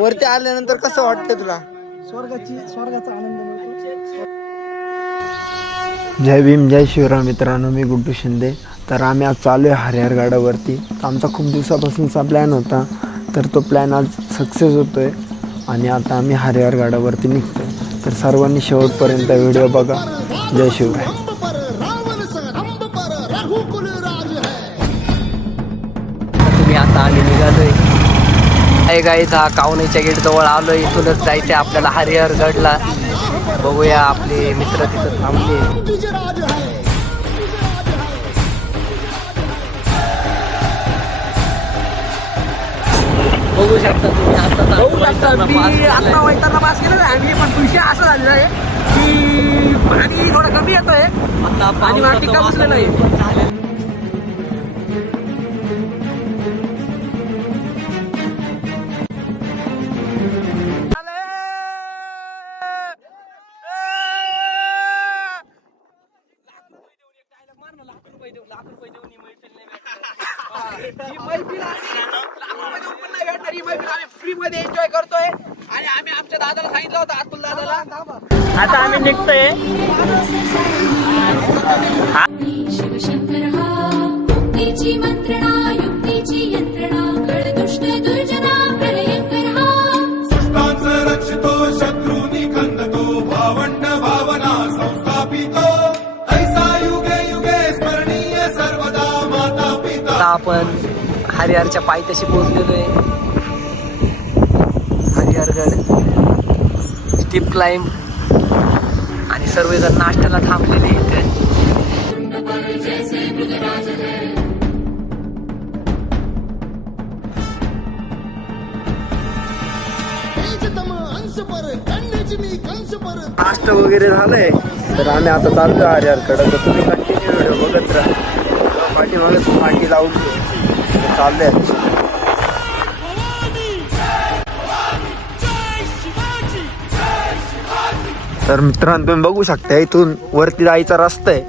वरती आल्यानंतर कसं वाटतं तुला? स्वर्गाचा आनंद मिळतो. जय भीम जय शिवराम मित्रांनो, मी गुड्डू शिंदे. तर आम्ही आज चालू आहे हरिहर गडावरती. आमचा खूप दिवसापासूनचा प्लॅन होता, तर तो प्लॅन आज सक्सेस होतो आहे आणि आता आम्ही हरिहर गडावरती निघतो. तर सर्वांनी शेवटपर्यंत व्हिडिओ बघा. जय शिवराय. तुम्ही आता आम्ही निघालोय गाईज, हा कावणीच्या गेट जवळ आलोय. इथूनच जायचं आपल्याला हरिहर गडला. बघूया आपले मित्र तिथं थांबले. बघू शकता तुम्ही आता वैताना पास केलेला आहे आम्ही. पण विषय असा झालेला आहे की पाणी थोडं कमी येतोय. आता पाणी वाटिका बसलेलं आहे. फ्री मध्ये एन्जॉय करतोय आणि आम्ही आमच्या दादाला सांगितलं होतं, अतुल दादाला. आता आम्ही निघतोय. शिवशंकर हा मुक्तीची मंत्रणा, युक्तीची यंत्रणा, दुष्ट दुर्जना प्रलयंकर हा. सृष्टांचं रक्षितो, शत्रूनी खंदतो, भावंड भावना संस्थापितो, ऐसा युगे युगे स्मरणीय सर्वदा माता पिता. आता आपण हरिहरच्या पायथ्याशी पोहोचलेलो आहे. हरिहरगड स्टीप क्लाइंब आणि सर्वजण नाश्त्याला थांबलेले इथे. नाश्ता वगैरे झालंय, तर आम्ही आता चाललो हरिहरकडे. तर तुम्ही कंटिन्यू व्हिडिओ बघत राहा. पाठीमागे मांडी लावून चाललंय. तर मित्रांनो, तुम्ही बघू शकता इथून वरती जायचा रस्ता आहे.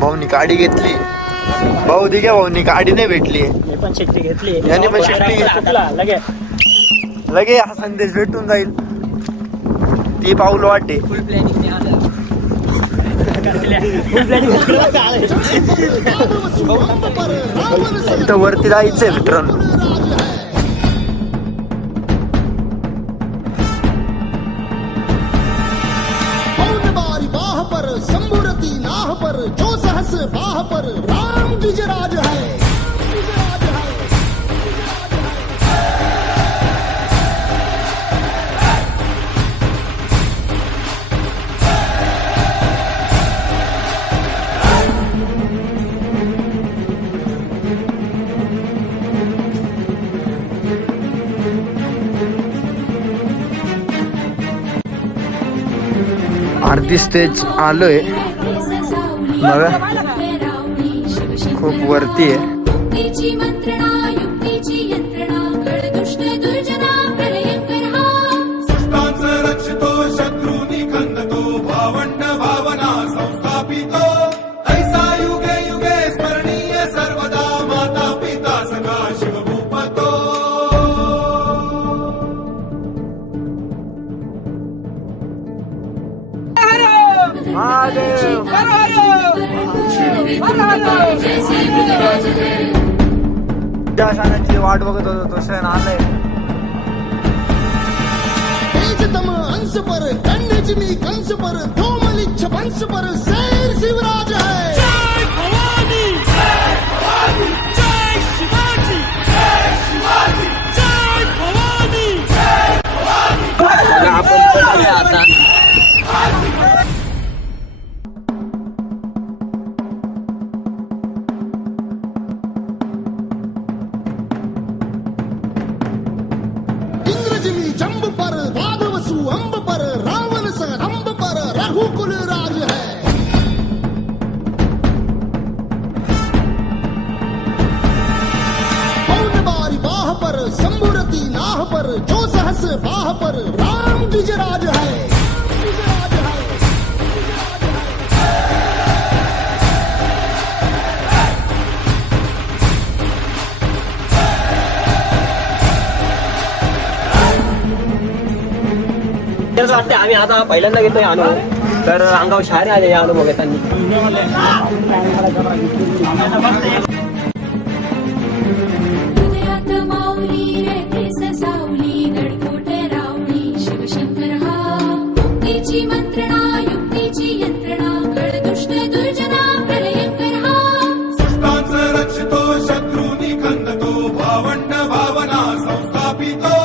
भाऊनी गाडी घेतली. भाऊ दिघ्या भाऊनी गाडी नाही भेटली. मी पण शिट्टी घेतली. याने पण शिट्टी घेतली. लगे हा संदेश भेटून जाईल. ती पाऊल वाटे. फुल प्लॅनिंग आलं. इथं वरती जायचंय मित्रांनो. जो सहस बाह पर राम गिजराज है. अर्धी स्टेज आलोय बघा, खूप वरती आहे. मुक्तीची मंत्रणा, युक्तीची यंत्रणा, दुष्ट दुर्जना प्रलयंकर हा. सृष्टांचं रक्षितो, शत्रूनी खंदतो, भावंड भावना संस्थापितो, ऐसा युगे युगे स्मरणीय सर्वदा माता पिता सखा शिवभूपतो. त्या सणाची वाट बघत होतो, तो सण आलाय. तेजतम अंश पर कन्यजमी कंस पर धूमलिच्छ वंश पर शेर शिवराज है. जय भवानी, जय भवानी, जय शिवाजी, जय शिवाजी, जय भवानी, जय भवानी. आपण चढूया आता. जंब पर वादवसु अंब पर रावण संरंभ पर रघुकुल राज है. पौनबारी बाह पर शंभुरती नाह पर जो सहस बाह पर राम गिजराज है. असं वाटतं आम्ही आता पहिल्यांदा घेतोय अनुभव, तर अंगावर शहारे आले या अनुभव घेताना. हृदयात माऊली रथे ससावली गडकोट रावळी शिवशंकर हा मुक्तीची मंत्रणा युक्तीची यंत्रणा गळदुष्ट दुर्जना प्रलयंकर हा संतांचं रक्षितो शत्रूनी खंदतो भावंड भावना संस्थापितो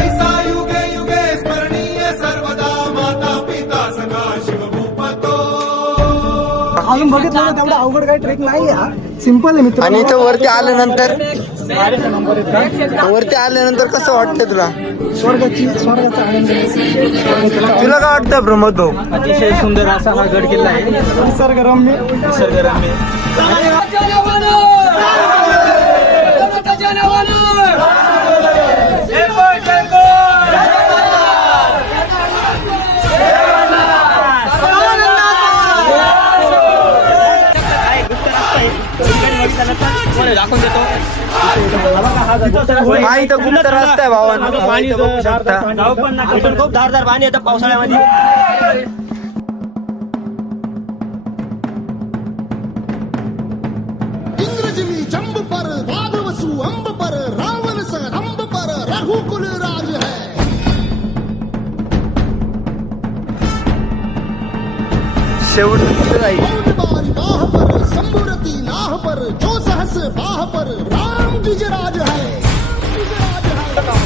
ऐसा युगे युगे स्मरणीय सर्वदा माता पिता सखा शिवभूपतो. अजून बघितलं ना तेवढा अवघड काही ट्रेक नाही हा, सिंपल आहे मित्र. आणि इथं वरती आल्यानंतर कसं वाटतं तुला? स्वर्गाचा आनंद. तुला काय वाटतं प्रमोद भाऊ? अतिशय सुंदर असा हा गड किल्ला आहे. निसर्गरम्य. दाखवून देतो. हा इथं गुप्त रस्ता आहे भावांनो. बघू शकता. खूप धारदार पाणी येतं पावसाळ्यामध्ये. इंद्रजिमी जंब पर वाघवसु अंब पर रावण स रंब पर रघुकुल राज है. शेवट कुठं जाईल? बारी बाह पर संबुरती नाह पर जो सहस बाह पर राम गिजराज है.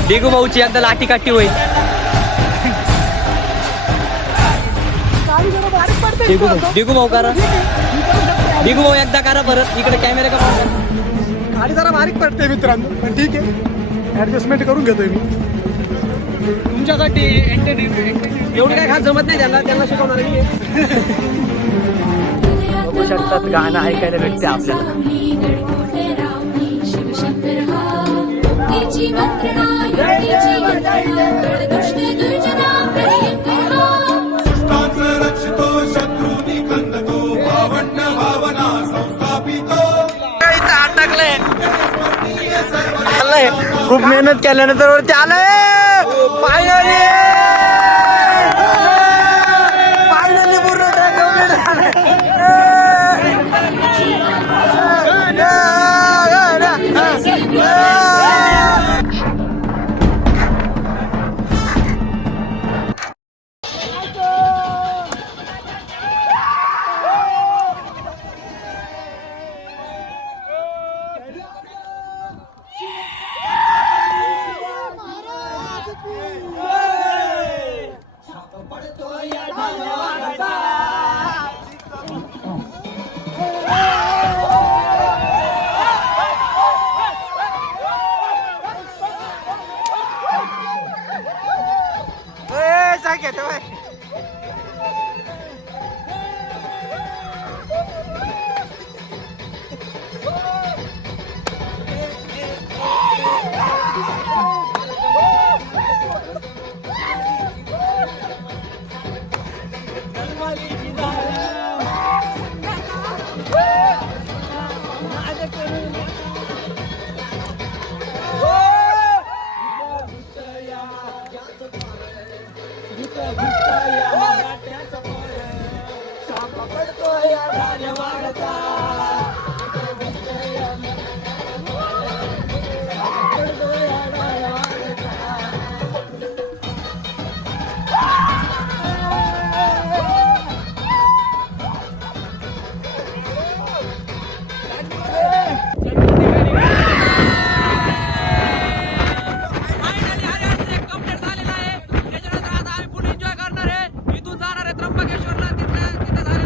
डिगू भाऊची एकदा लाठी काठी होईल. डिगू भाऊ करा. डिगू भाऊ एकदा करा परत. इकडे कॅमेरा का आणि जरा बारीक पडते मित्रांनो, पण ठीक आहे, ऍडजस्टमेंट करून घेतोय मी. तुमच्यासाठी एवढं काय खास जमत नाही त्यांना शिकवणार मी. बघू शकतात गाणं ऐकायला भेटते आपल्याला. गडकोट रावळी शिवशंकर हा मुक्तीची मंत्रणा युक्तीची यंत्रणा गळदुष्ट दुर्जना प्रलयंकर हा संतांचं रक्षितो शत्रूनी खंदतो भावंड भावना संस्थापितो आलंय. खूप मेहनत केल्यानंतर वरती आलंय. फायनली पूर्ण ट्रॅक कंप्लीट झालेला आहे. त्याच्यानंतर आता आम्ही फुल एन्जॉय करणार आहे. इथून जाणार आहे त्र्यंबकेश्वरला. तिथं झाले